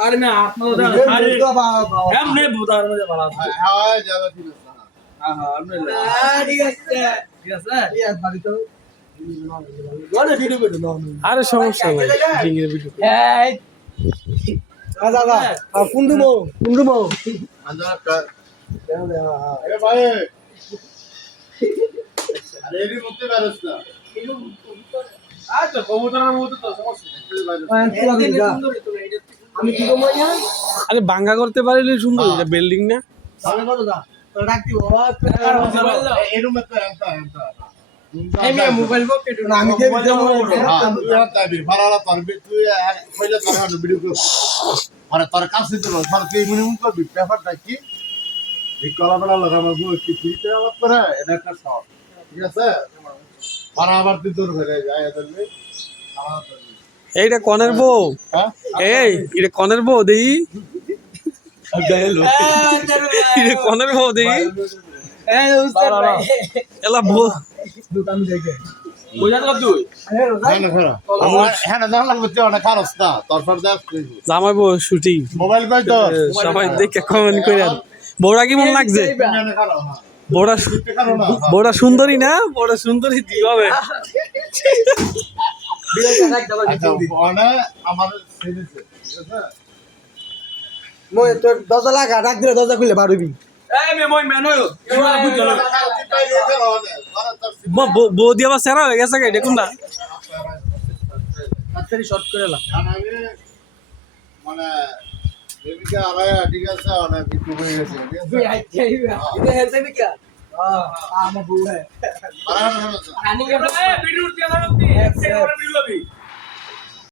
अरे मैं आत्मा अरे हम नहीं बता रहे मुझे बड़ा हां ज्यादा ठीक है हां हां हमने ठीक है सर ये बात तो वाला वीडियो पे ना আরে সমস্যা নাই ডিঙ্গির ভিডিও এই দাদা কুন্ডুমো अंदर कर ए भाई अरे ये मुझे बैलेंस ना আচ্ছা কবুতরের মতো তো সমস্যা আমি কি কমই না আরে ভাঙ্গা করতে পারলে সুন্দর এটা বিল্ডিং না তাহলে কত দা তো ডাক দিব ए रूम में तो एंता এই মে মোবাইল কো কেটে না আমি দেব हां यहां ताबी फराला तरबे तू पहले तरह वीडियो को माने तर काम से तो पर के मिनिमम को पेपर डाकी विकला बड़ा लगा मगो की ठीक है अलग पर এটা একটা শর্ট ঠিক আছে বরাবর তুই দূর হয়ে যায় এদলে এইটা কনের বউ হ্যাঁ এই এটা কনের বউ দেই এটা কনের বউ দেই এই উস্তাদ ভাই এলা বউ দোকান দেখে বুঝা তো তুই আরে রোজা না না আমরা হ্যাঁ না লাগবে তো অনেক খারাপ না তারপর দেখ জামাই বউ শুটিং মোবাইল কই তো সবাই দেখে কমেন্ট করেন বউরা কেমন লাগছে অনেক খারাপ হ্যাঁ বউরা কারণ না বউরা সুন্দরী না বউরা সুন্দরী দিই হবে বিলটা রাখ দাও আচ্ছা অনেক আমার সেদিছে ঠিক আছে মই তোর দরজা লাগা ডাক দিলে দরজা খুলে বাড়বি এই মে মই মেনো এবার বুঝছো না বউ দিয়ে আবার সেরা হয়ে গেছে দেখুন না তাড়াতাড়ি শর্ট করে লা মানে বেবিকা আলায়া ঠিক আছে অনেক কিছু হয়ে গেছে ঠিক আছে এটা হেলতে भी क्या हां আমার বউ है আরে আনি কে ভিডিও দিয়ে দাও এক সেকেন্ড ভিডিও